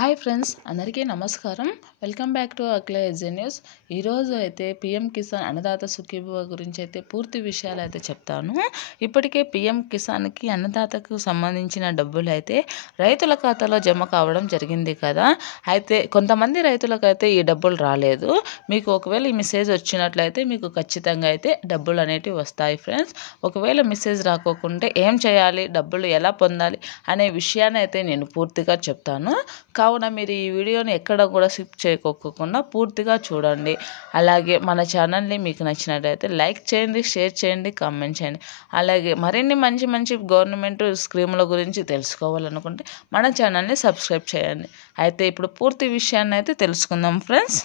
Hi friends, అందరికీ నమస్కారం. Welcome back to Akhila edgy news. ఈరోజు అయితే పిఎం కిసాన్ అన్నదాత సుఖీభవ గురించి అయితే పూర్తి విషయాలు అయితే చెప్తాను. ఇప్పటికే పిఎం కిసాన్కి అన్నదాతకు సంబంధించిన డబ్బులు అయితే రైతుల ఖాతాలో జమ కావడం జరిగింది కదా. అయితే కొంతమంది రైతులకైతే ఈ డబ్బులు రాలేదు. మీకు ఒకవేళ ఈ మెసేజ్ వచ్చినట్లయితే మీకు ఖచ్చితంగా అయితే డబ్బులు అనేటివి వస్తాయి ఫ్రెండ్స్. ఒకవేళ మెసేజ్ రాకోకుంటే ఏం చేయాలి, డబ్బులు ఎలా పొందాలి అనే విషయాన్ని అయితే నేను పూర్తిగా చెప్తాను. కావున మీరు ఈ వీడియోని ఎక్కడ కూడా స్కిప్ చేయకోకుండా పూర్తిగా చూడండి. అలాగే మన ఛానల్ని మీకు నచ్చినట్లయితే లైక్ చేయండి, షేర్ చేయండి, కామెంట్ చేయండి. అలాగే మరిన్ని మంచి మంచి గవర్నమెంట్ స్కీముల గురించి తెలుసుకోవాలనుకుంటే మన ఛానల్ని సబ్స్క్రైబ్ చేయండి. అయితే ఇప్పుడు పూర్తి విషయాన్ని అయితే తెలుసుకుందాం ఫ్రెండ్స్.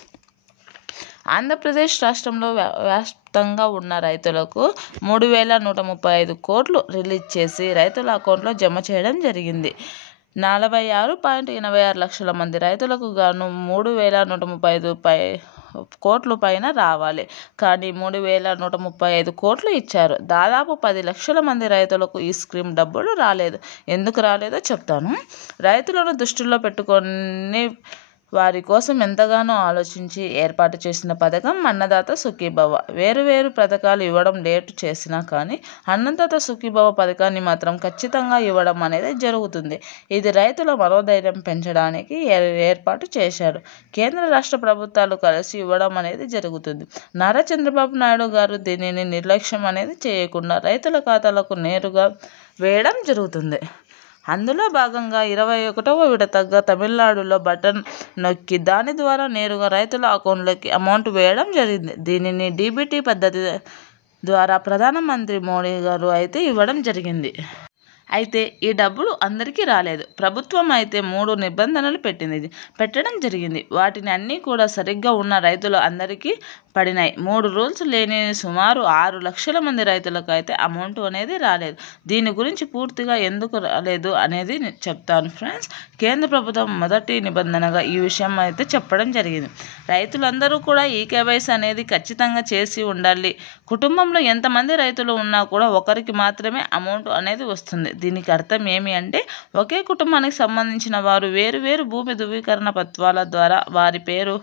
ఆంధ్రప్రదేశ్ రాష్ట్రంలో వ్యాప్తంగా ఉన్న రైతులకు 3,135 కోట్లు రిలీజ్ చేసి రైతుల అకౌంట్లో జమ చేయడం జరిగింది. 46.86 లక్షల మంది రైతులకు గాను 3,135 కోట్ల పైన రావాలి. కానీ 3,135 కోట్లు ఇచ్చారు. దాదాపు 10 లక్షల మంది రైతులకు ఈ స్కీమ్ డబ్బులు రాలేదు. ఎందుకు రాలేదో చెప్తాను. రైతులను దృష్టిలో పెట్టుకొని వారి కోసం ఎంతగానో ఆలోచించి ఏర్పాటు చేసిన పథకం అన్నదాత సుఖీభవ. వేరు పథకాలు ఇవ్వడం లేటు చేసినా కానీ అన్నదాత సుఖీభవ పథకాన్ని మాత్రం ఖచ్చితంగా ఇవ్వడం అనేది జరుగుతుంది. ఇది రైతుల మనోధైర్యం పెంచడానికి ఏర్పాటు చేశారు. కేంద్ర రాష్ట్ర ప్రభుత్వాలు కలిసి ఇవ్వడం అనేది జరుగుతుంది. నారా చంద్రబాబు నాయుడు గారు దీనిని నిర్లక్ష్యం అనేది చేయకుండా రైతుల ఖాతాలకు నేరుగా వేయడం జరుగుతుంది. అందులో భాగంగా 21వ విడతగా తమిళనాడులో బటన్ నొక్కి దాని ద్వారా నేరుగా రైతుల అకౌంట్లోకి అమౌంట్ వేయడం జరిగింది. దీనిని డీబీటీ పద్ధతి ద్వారా ప్రధానమంత్రి మోడీ గారు అయితే ఇవ్వడం జరిగింది. అయితే ఈ డబ్బులు అందరికీ రాలేదు. ప్రభుత్వం అయితే 3 నిబంధనలు పెట్టడం జరిగింది. వాటిని అన్నీ కూడా సరిగ్గా ఉన్న రైతులు అందరికీ పడినాయి. 3 రూల్స్ లేని సుమారు 6 లక్షల మంది రైతులకు అయితే అమౌంట్ అనేది రాలేదు. దీని గురించి పూర్తిగా ఎందుకు రాలేదు అనేది చెప్తాను ఫ్రెండ్స్. కేంద్ర ప్రభుత్వం మొదటి నిబంధనగా ఈ విషయం అయితే చెప్పడం జరిగింది. రైతులందరూ కూడా ఈ కేవైసీ అనేది ఖచ్చితంగా చేసి ఉండాలి. కుటుంబంలో ఎంతమంది రైతులు ఉన్నా కూడా ఒకరికి మాత్రమే అమౌంట్ అనేది వస్తుంది. దీనికి అర్థం ఏమి అంటే ఒకే కుటుంబానికి సంబంధించిన వారు వేరు భూమి ధృవీకరణ పత్రాల ద్వారా వారి పేరు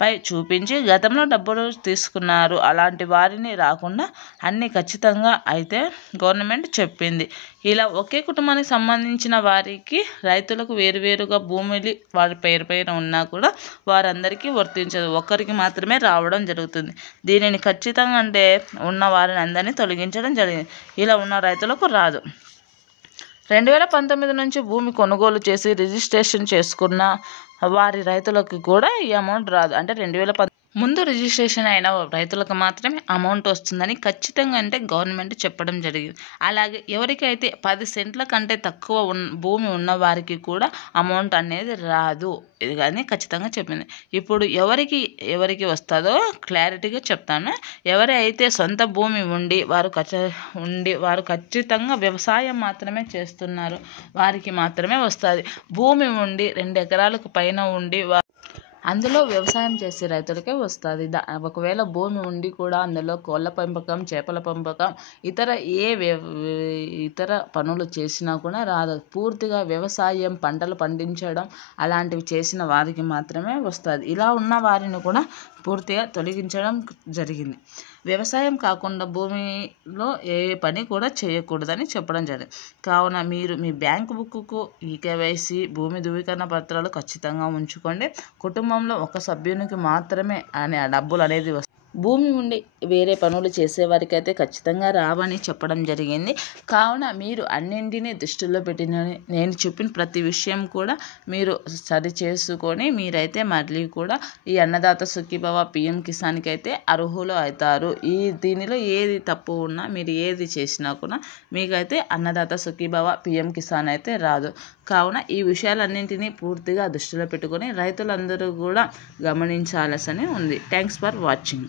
పై చూపించి గతంలో డబ్బులు తీసుకున్నారు. అలాంటి వారిని రాకుండా అన్ని ఖచ్చితంగా అయితే గవర్నమెంట్ చెప్పింది. ఇలా ఒకే కుటుంబానికి సంబంధించిన వారికి రైతులకు వేరుగా భూమిని వారి పేరు పైన ఉన్నా కూడా వారందరికీ వర్తించదు. ఒక్కరికి మాత్రమే రావడం జరుగుతుంది. దీనిని ఖచ్చితంగా అంటే ఉన్న వారిని అందరినీ తొలగించడం జరిగింది. ఇలా ఉన్న రైతులకు రాదు. 2019 నుంచి భూమి కొనుగోలు చేసి రిజిస్ట్రేషన్ చేసుకున్న వారి రైతులకు కూడా ఈ అమౌంట్ రాదు. అంటే 2019 ముందు రిజిస్ట్రేషన్ అయిన రైతులకు మాత్రమే అమౌంట్ వస్తుందని ఖచ్చితంగా అంటే గవర్నమెంట్ చెప్పడం జరిగింది. అలాగే ఎవరికైతే 10 సెంట్ల కంటే తక్కువ భూమి ఉన్న వారికి కూడా అమౌంట్ అనేది రాదు అని ఖచ్చితంగా చెప్పింది. ఇప్పుడు ఎవరికి వస్తుందో క్లారిటీగా చెప్తాను. ఎవరైతే సొంత భూమి ఉండి వారు ఖచ్చితంగా వ్యవసాయం మాత్రమే చేస్తున్నారు వారికి మాత్రమే వస్తుంది. భూమి ఉండి 2 ఎకరాలకు పైన ఉండి అందులో వ్యవసాయం చేసే రైతులకే వస్తుంది. ఒకవేళ భూమి ఉండి కూడా అందులో కోళ్ళ పెంపకం, చేపల పెంపకం, ఇతర పనులు చేసినా కూడా రాదు. పూర్తిగా వ్యవసాయం, పంటలు పండించడం అలాంటివి చేసిన వారికి మాత్రమే వస్తుంది. ఇలా ఉన్న వారిని కూడా పూర్తిగా తొలగించడం జరిగింది. వ్యవసాయం కాకుండా భూమిలో ఏ పని కూడా చేయకూడదని చెప్పడం జరిగింది. కావున మీరు మీ బ్యాంకు బుక్కు ఈ కేవైసీ, భూమి ధృవీకరణ పత్రాలు ఖచ్చితంగా ఉంచుకోండి. కుటుంబంలో ఒక సభ్యునికి మాత్రమే ఆ డబ్బులు అనేది వస్తాయి. భూమి ఉండి వేరే పనులు చేసేవారికి అయితే ఖచ్చితంగా రావని చెప్పడం జరిగింది. కావున మీరు అన్నింటినీ దృష్టిలో పెట్టిన నేను చెప్పిన ప్రతి విషయం కూడా మీరు సరి చేసుకొని మీరైతే మళ్ళీ కూడా ఈ అన్నదాత సుఖీభవ పిఎం కిసాన్కి అయితే అర్హులు అవుతారు. దీనిలో ఏది తప్పు ఉన్నా మీరు ఏది చేసినా కూడా మీకైతే అన్నదాత సుఖీభవ పిఎం కిసాన్ అయితే రాదు. కావున ఈ విషయాలన్నింటినీ పూర్తిగా దృష్టిలో పెట్టుకొని రైతులందరూ కూడా గమనించాల్సి ఉంది. Thanks for watching.